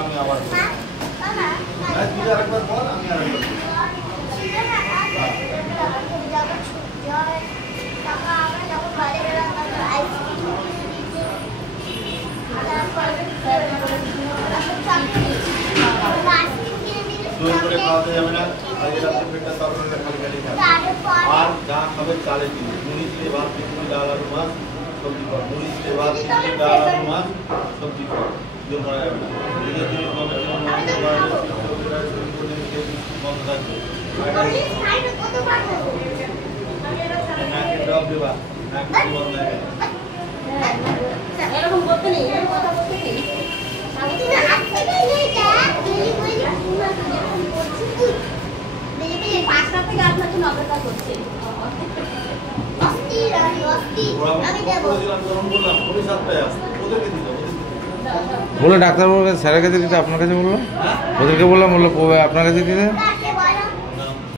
আমি আবার তুই আরেকবার বল, আমি আরেকবার জোর করে খাওয়াতে যাবে না। আজকে রাত্রে পেটটা তরকারি খালি খালি খাবে। আর যা খাবে চালে দিন। মুড়ি দিয়ে ভাত, খিচুড়ি, ডাল, আলু, মাছ, সবজি খাও। মুড়ি দিয়ে ভাত, খিচুড়ি, ডাল, আলু, মাছ, সবজি খাও। জোর করা যাবে না। নিজের জন্য বন্ধ থাকবে। নাকে ডব দেবা, নাকে বন্ধ হয়ে গেছে। এরকম করতে নেই, এরকম কথা বলতে নেই। পাঁচটা থেকে আপনার জন্য অপেক্ষা করছে। বলে ডাক্তারবাবুর কাছে, স্যারের কাছে দিতে আপনার কাছে বললো, ওদেরকে বললাম, বললো আপনার কাছে দিতে।